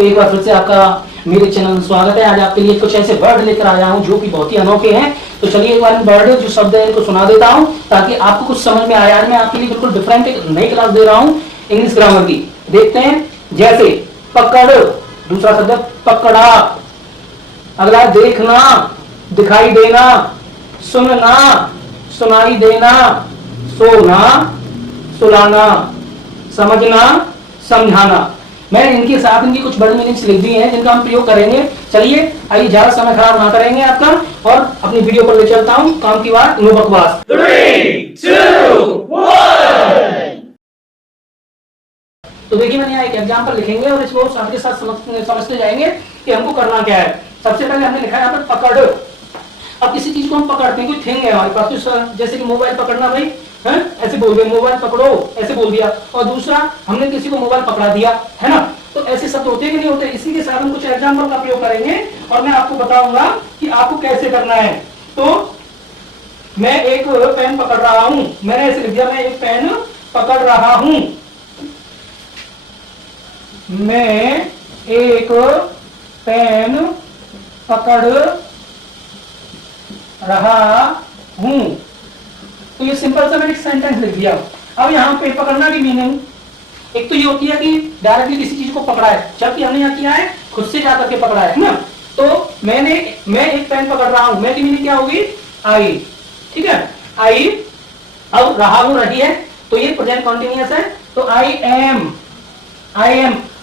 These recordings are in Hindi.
तो एक बार फिर से आपका मेरे चैनल में स्वागत है। आज आपके लिए कुछ ऐसे वर्ड लेकर आया हूँ जो कि बहुत ही अनोखे हैं। तो चलिए एक बार इन वर्ड जो शब्द है इनको सुना देता हूँ ताकि आपको कुछ समझ में आए। आज मैं आपके लिए बिल्कुल डिफरेंट एक नई क्लास दे रहा हूँ इंग्लिश ग्रामर की। देखते हैं, जैसे पकड़, दूसरा शब्द पकड़ा, अगला देखना, दिखाई देना, सुनना, सुनाई देना, सोना, सुलाना, समझना, समझाना। मैंने इनके साथ इनकी कुछ बड़ी मीनिंग्स लिख दी हैं जिनका हम प्रयोग करेंगे। चलिए आइए ज्यादा समय खराब ना करेंगे आपका और अपनी वीडियो पर ले चलता हूं। काम की बात, नो बकवास। 3, 2, 1। तो देखिए मैंने यहाँ एक एग्जाम्पल लिखेंगे और इसको साथ के साथ समझते जाएंगे कि हमको करना क्या है। सबसे पहले हमने लिखा है यहाँ पर पकड़। अब किसी चीज को हम पकड़ते हैं, कोई थिंग है हमारे पास, तो जैसे कि मोबाइल पकड़ना भाई है, ऐसे बोल दिया मोबाइल पकड़ो, ऐसे बोल दिया। और दूसरा हमने किसी को मोबाइल पकड़ा दिया, है ना। तो ऐसे शब्द होते हैं कि नहीं होते। इसी के साथ हम कुछ एग्जाम्पल का प्रयोग करेंगे और मैं आपको बताऊंगा कि आपको कैसे करना है। तो मैं एक पेन पकड़ रहा हूं, मैंने ऐसे लिख दिया, मैं एक पेन पकड़ रहा हूं। मैं एक पेन पकड़ रहा हूं। तो ये सिंपल सा मैंने एक सेंटेंस लिख दिया। अब यहाँ पे पकड़ना की मीनिंग एक तो ये होती है कि डायरेक्टली किसी चीज को पकड़ा है, जबकि हमने यहाँ किया है खुद से जाकर के पकड़ा है ना। तो मैं एक पेन पकड़ रहा हूं, मैं की मीनिंग क्या होगी, आई, ठीक है, आई। अब रहा हूं, रही है, तो ये प्रेजेंट कंटिन्यूअस है, तो आई एम।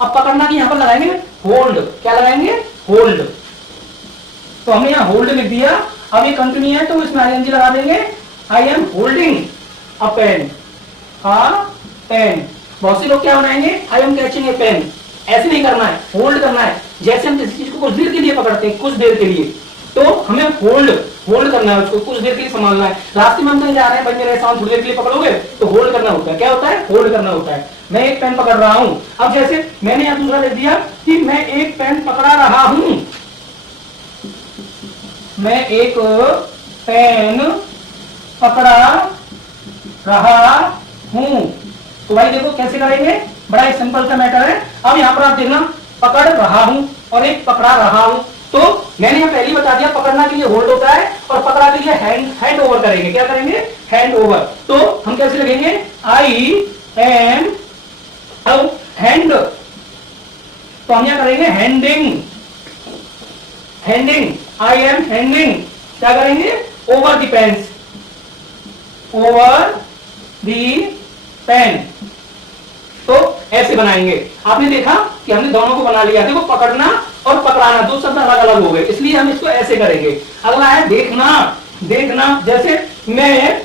अब पकड़ना की यहाँ पर लगाएंगे होल्ड, क्या लगाएंगे, होल्ड। तो हमने यहाँ होल्ड लिख दिया। अब ये कंटिन्यू है तो इसमें आईएनजी लगा देंगे, I am holding a pen, pen. बहुत से लोग क्या बनाएंगे, I am catching a pen. ऐसे नहीं करना है, होल्ड करना है। जैसे हम किसी चीज को कुछ देर के लिए पकड़ते हैं, कुछ देर के लिए, तो हमें होल्ड करना है, उसको कुछ देर के लिए संभालना है। रास्ते में हम कहीं जा रहे हैं, भाई मेरे साथ थोड़ी देर के लिए पकड़ोगे, तो होल्ड करना होता है। क्या होता है, होल्ड करना होता है। मैं एक पेन पकड़ रहा हूं। अब जैसे मैंने यहां दूसरा लिख दिया कि मैं एक पेन पकड़ा रहा हूं, मैं एक पेन पकड़ा रहा हूं। तो भाई देखो कैसे करेंगे, बड़ा ही सिंपल सा मैटर है। अब यहां पर आप देखना, पकड़ रहा हूं और एक पकड़ा रहा हूं। तो मैंने यहां पहले बता दिया, पकड़ना के लिए होल्ड होता है और पकड़ा के लिए हैंड ओवर करेंगे। क्या करेंगे, हैंड ओवर। तो हम कैसे लिखेंगे, आई एम, अब हैंड, तो हम यहां करेंगे हैंडिंग, आई एम हैंडिंग। क्या करेंगे, over the pens, over the pen. तो ऐसे बनाएंगे। आपने देखा कि हमने दोनों को बना लिया। देखो पकड़ना और पकड़ाना दो शब्द अलग अलग हो गए, इसलिए हम इसको ऐसे करेंगे। अगला है देखना, जैसे मैं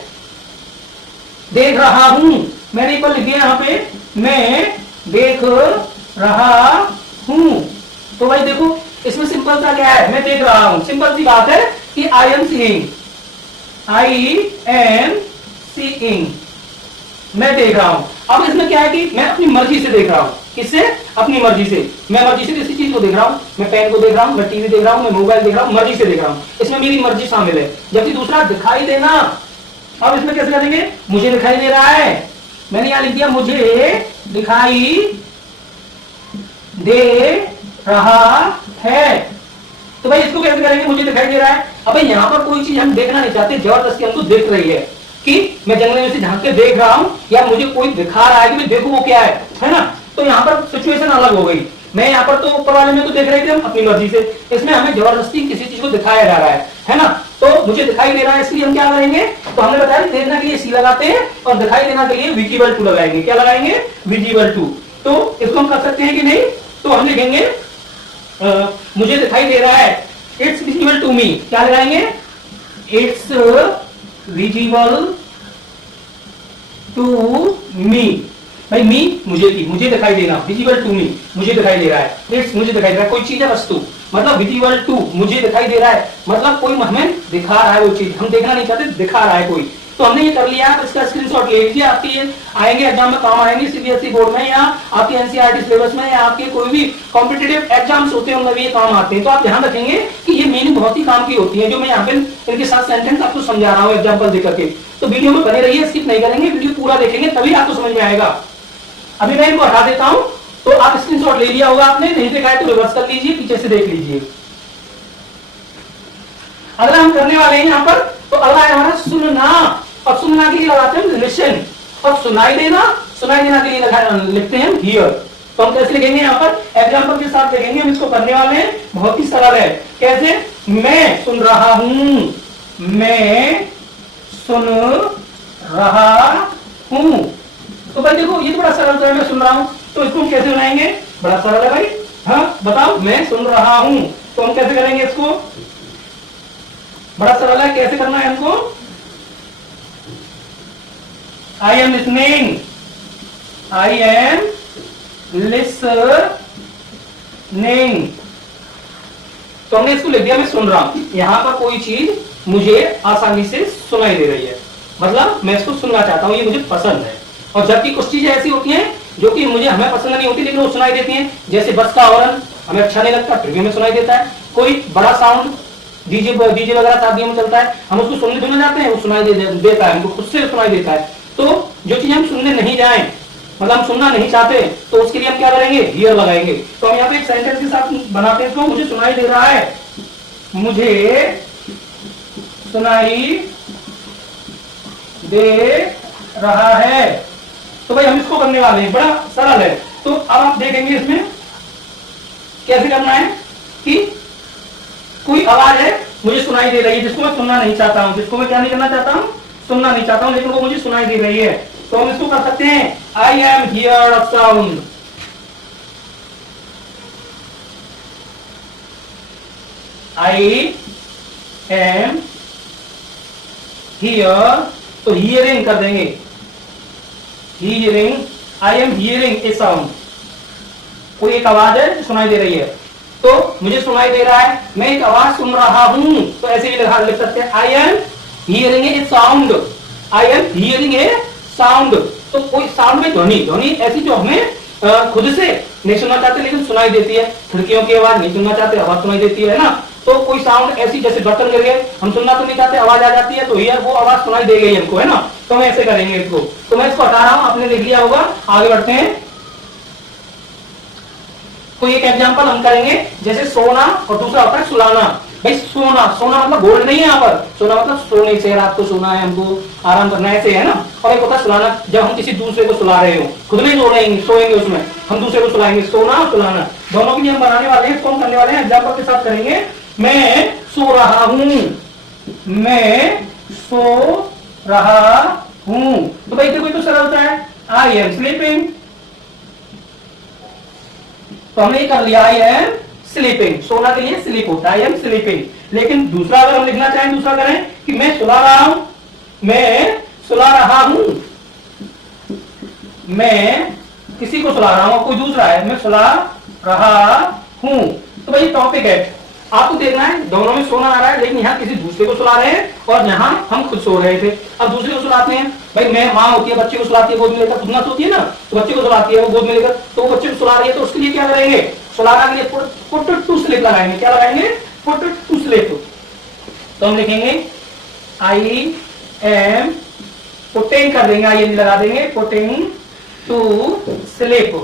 देख रहा हूं, मैंने एक बार लिख दिया यहां पे, मैं देख रहा हूं। तो भाई देखो इसमें सिंपल सा क्या है, मैं देख रहा हूं। सिंपल सी बात है कि आई एम सीइंग, मैं देख रहा हूं। अब इसमें क्या है कि मैं अपनी मर्जी से देख रहा हूं। किससे, अपनी मर्जी से। मैं मर्जी से किसी चीज को देख रहा हूं, मैं पेन को देख रहा हूं, मैं टीवी देख रहा हूं, मैं मोबाइल देख रहा हूं, मर्जी से देख रहा हूं। इसमें मेरी मर्जी शामिल है। जबकि दूसरा दिखाई देना, अब इसमें कैसे करेंगे, मुझे दिखाई दे रहा है, मैंने यहां लिख दिया मुझे दिखाई दे रहा है। तो भाई इसको कैसे करेंगे, मुझे दिखाई दे रहा है। अब भाई यहाँ पर कोई चीज हम देखना नहीं चाहते, जबरदस्ती हमको देख रही है कि मैं जंगल में से झांक के देख रहा हूं, या मुझे कोई दिखा रहा है कि मैं देखो वो क्या है ना। तो यहाँ पर सिचुएशन अलग हो गई। मैं यहाँ पर तो ऊपर वाले में तो देख रहे थे हम अपनी मर्जी से, इसमें हमें जबरदस्ती किसी चीज को दिखाया जा रहा है ना। तो मुझे दिखाई दे रहा है, इसलिए हम क्या करेंगे, तो हमने बताया देखने के लिए सी लगाते हैं और दिखाई देना के लिए विजिबल टू लगाएंगे। क्या लगाएंगे, विजिबल टू। तो इसको हम कर सकते हैं कि नहीं, तो हम लिखेंगे मुझे दिखाई दे रहा है, इट्स विजिबल टू मी। क्या लगाएंगे, इट्स विजिबल टू मी। भाई मी मुझे की, मुझे दिखाई देना, विजिबल टू मी, मुझे दिखाई दे रहा है। इट्स मुझे दिखाई दे रहा है, कोई चीज है वस्तु, मतलब विजिबल टू, मुझे दिखाई दे रहा है, मतलब कोई हमें दिखा रहा है वो चीज, हम देखना नहीं चाहते, दिखा रहा है कोई। तो हमने ये कर लिया। आप इसका स्क्रीनशॉट ले लीजिए, आपके आएंगे एग्जाम में काम आएंगे, सीबीएसई बोर्ड में या आपके एनसीईआरटी सिलेबस में या आपके कोई भी कॉम्पिटिटिव एग्जाम्स होते हैं उनमें भी ये काम आते हैं। तो आप ध्यान रखेंगे कि ये मीनिंग बहुत ही काम की होती है, जो मैं यहाँ पे इनके साथ सेंटेंस आपको समझा रहा हूँ एग्जाम्पल देकर के। तो वीडियो में बने रहिए, स्किप नहीं करेंगे, वीडियो पूरा देखेंगे तभी आपको समझ में आएगा। अभी मैं इनको हटा देता हूँ तो आप स्क्रीनशॉट ले लिया होगा आपने, नहीं देखा है तो रिवर्स कर लीजिए, पीछे से देख लीजिए। अगला हम करने वाले हैं यहाँ पर, तो अगला है हमारा सुनना। और सुनना के लिए लगाते हैं लिसन, और सुनाई देना के लिए लिखते हैं हियर। तो हम कैसे लिखेंगे यहाँ पर एग्जाम्पल के साथ लिखेंगे, हम इसको करने वाले हैं, बहुत ही सरल है। कैसे? मैं सुन रहा हूं, मैं सुन रहा हूं। तो भाई देखो ये तो बड़ा सरल है, मैं सुन रहा हूं, तो इसको हम कैसे बनाएंगे? बड़ा सरल है भाई। हाँ बताओ, मैं सुन रहा हूं, तो हम कैसे करेंगे इसको? बड़ा सरल है, कैसे करना है हमको? I am listening, I am listening. तो हमने इसको लिख दिया, मैं सुन रहा हूं। यहां पर कोई चीज मुझे आसानी से सुनाई दे रही है, मतलब मैं इसको सुनना चाहता हूं, ये मुझे पसंद है। और जबकि कुछ चीजें ऐसी होती हैं जो कि मुझे हमें पसंद नहीं होती, लेकिन वो सुनाई देती हैं। जैसे बस का हॉर्न हमें अच्छा नहीं लगता, फिर भी हमें सुनाई देता है। कोई बड़ा साउंड डीजे वगैरह शादियों में चलता है, हम उसको सुनने जाते हैं, वो सुनाई देता है, हमको खुद से सुनाई देता है। तो जो चीज हम सुनने नहीं जाए, मतलब हम सुनना नहीं चाहते, तो उसके लिए हम क्या करेंगे? हियर लगाएंगे। तो हम यहाँ पे एक सेंटेंस के साथ बनाते हैं इसको, मुझे सुनाई दे रहा है, मुझे सुनाई दे रहा है। तो भाई हम इसको करने वाले हैं, बड़ा सरल है। तो अब आप देखेंगे इसमें कैसे करना है कि कोई आवाज है मुझे सुनाई दे रही है, जिसको मैं सुनना नहीं चाहता हूं, जिसको मैं क्या नहीं करना चाहता हूं? सुनना नहीं चाहता हूं, लेकिन वो मुझे सुनाई दे रही है। तो हम इसको कर सकते हैं, I am here a sound, I am here, तो हियरिंग कर देंगे, hearing, I am hearing A sound. कोई एक आवाज है जो सुनाई दे रही है, तो मुझे सुनाई दे रहा है, मैं एक आवाज सुन रहा हूं, तो ऐसे ही लिख सकते हैं, I am hearing A sound, I am hearing A sound. तो कोई साउंड में ध्वनि, ध्वनि ऐसी जो हमें खुद से नहीं सुनना चाहते लेकिन सुनाई देती है। खिड़कियों की आवाज नहीं सुनना चाहते, आवाज सुनाई देती है ना। तो कोई साउंड ऐसी, जैसे बर्तन गिर गए, हम सुनना तो नहीं चाहते, आवाज आ जाती है, तो हियर वो आवाज सुनाई दे गई हमको, है ना। तो हम ऐसे करेंगे इसको। तो मैं इसको हटा रहा हूं, आपने लिख लिया होगा, आगे बढ़ते हैं। कोई एक एग्जांपल हम करेंगे, जैसे सोना और दूसरा होता है सुलाना। भाई सोना, सोना मतलब गोल्ड नहीं है यहाँ पर, सोना मतलब सोने से, रात को सोना है, हमको आराम करना है, ऐसे है ना। और एक होता है सुलाना, जब हम किसी दूसरे को सुला रहे हो, खुद नहीं सोएंगे उसमें, हम दूसरे को सुलाएंगे। सोना और सुलाना दोनों के लिए हम बनाने वाले हैं, कौन करने वाले हैं? एग्जांपल के साथ करेंगे। मैं सो रहा हूं, मैं सो रहा हूं। तो भाई देखो ये तो सरल होता है, आई एम स्लीपिंग। तो हमने ये कर लिया, आई एम स्लीपिंग। सोना के लिए स्लीप होता है, आई एम स्लीपिंग। लेकिन दूसरा अगर हम लिखना चाहें, दूसरा करें कि मैं सुला रहा हूं, मैं सुला रहा हूं, मैं किसी को सुला रहा हूं, कोई दूसरा है, मैं सुला रहा हूं। तो भाई टॉपिक है, आपको देखना है दोनों में सोना आ रहा है, लेकिन यहाँ किसी दूसरे को सुला रहे हैं और यहाँ हम खुद सो रहे थे। अब दूसरे को सुलाते हैं, भाई मैं माँ होती है, बच्चे को सुलाती है गोद में लेकर, खुद ना सोती है ना, तो बच्चे को सुलाती है वो गोद में लेकर, तो वो बच्चे को सुला रही है, तो उसके लिए क्या करेंगे? सुलाना के लिए पुट टू स्लीप लगाएंगे। क्या लगाएंगे? Put to sleep. तो हम लिखेंगे आई एम पुटिंग, कर देंगे, आई एम लगा देंगे, पुटिंग टू स्लीप।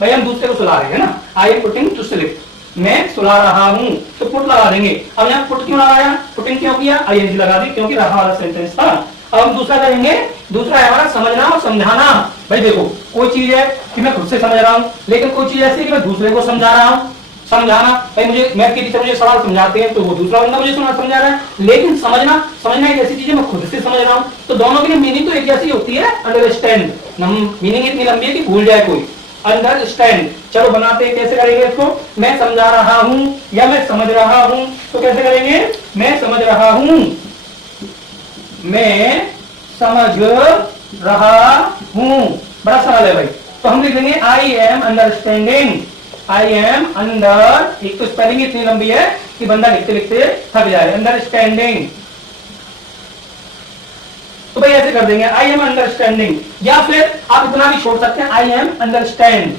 भाई हम दूसरे को सुला रहे हैं ना, I am putting to sleep, मैं सुला रहा हूं, तो पुट लगा देंगे। अब यहाँ पुट क्यों लगाया, पुटिंग क्यों किया, आईएनजी लगा दी, क्योंकि रहा वाला सेंटेंस था। अब हम दूसरा करेंगे, दूसरा है हमारा समझना और समझाना। भाई देखो कोई चीज है कि मैं खुद से समझ रहा हूं, लेकिन कोई चीज ऐसी है कि मैं दूसरे को समझा रहा हूं। समझाना, भाई मुझे मैथ की टीचर मुझे सवाल समझाते हैं, तो वो दूसरा बंदा मुझे समझा रहा है। लेकिन समझना एक ऐसी चीज है मैं खुद से समझ रहा हूं। तो दोनों की मीनिंग तो एक जैसी होती है, अंडरस्टैंड। मीनिंग इतनी लंबी है कि भूल जाए कोई, अंडरस्टैंड। चलो बनाते हैं, कैसे करेंगे इसको? मैं समझा रहा हूं या मैं समझ रहा हूं, तो कैसे करेंगे? मैं समझ रहा हूं, मैं समझ रहा हूं। बड़ा सरल है भाई। तो हम लिख देंगे I am understanding, I M under, एक तो स्पेलिंग इतनी लंबी है कि बंदा लिखते लिखते थक जाए, अंडरस्टैंडिंग। तो भाई ऐसे कर देंगे, आई एम अंडरस्टैंडिंग। या फिर आप इतना भी छोड़ सकते हैं, आई एम अंडरस्टैंड।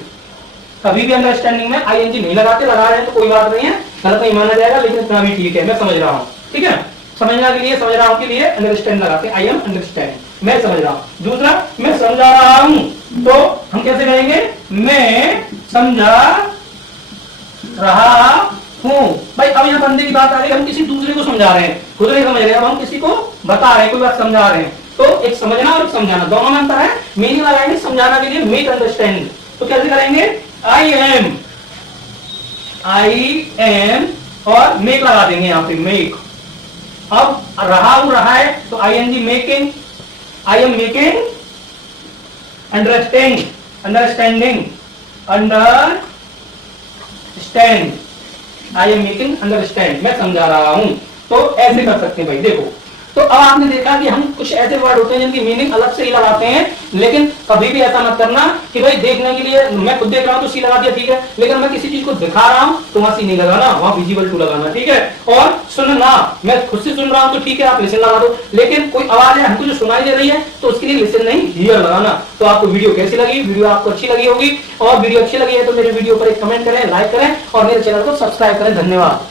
कभी भी अंडरस्टैंडिंग में आईएनजी नहीं लगाते, लगा रहे हैं तो कोई बात नहीं है, गलत नहीं माना जाएगा, लेकिन इतना भी ठीक है, मैं समझ रहा हूं। ठीक है, समझना के लिए, समझ रहा हूं के लिए अंडरस्टैंड लगाते हैं, आई एम अंडरस्टैंड, मैं समझ रहा हूं। दूसरा, मैं समझा रहा हूं, तो हम कैसे करेंगे? मैं समझा रहा हूं। भाई अब यहाँ बंदे की बात आ रही है, हम किसी दूसरे को समझा रहे हैं, खुद नहीं समझ रहे हैं, अब हम किसी को बता रहे हैं, कोई बात समझा रहे हैं। तो एक समझना और एक समझाना, दोनों में अंतर है। मीनिंग लगाएंगे समझाना के लिए मेक अंडरस्टैंड, तो कैसे करेंगे? आई एम और मेक लगा देंगे यहाँ पे, मेक। अब रहा हूं, रहा है तो I N G making, I am making understanding, I am making understand, मैं समझा रहा हूं। तो ऐसे कर सकते हैं भाई। देखो, तो अब आपने देखा कि हम कुछ ऐसे वर्ड होते हैं जिनकी मीनिंग अलग से ही लगाते हैं, लेकिन कभी भी ऐसा मत करना कि भाई देखने के लिए मैं खुद देख रहा हूं तो सी लगा दिया, ठीक है, लेकिन मैं किसी चीज को दिखा रहा हूं तो वहां सी नहीं लगाना, वहां विजिबल टू लगाना, ठीक है। और सुनना, मैं खुद से सुन रहा हूं तो ठीक है, आप लिसन लगा दो, लेकिन कोई आवाज है हमको जो सुनाई दे रही है तो उसके लिए लिसन नहीं, हियर लगाना। तो आपको वीडियो कैसी लगी? वीडियो आपको अच्छी लगी होगी, और वीडियो अच्छी लगी है तो मेरे वीडियो पर एक कमेंट करें, लाइक करें और मेरे चैनल को सब्सक्राइब करें। धन्यवाद।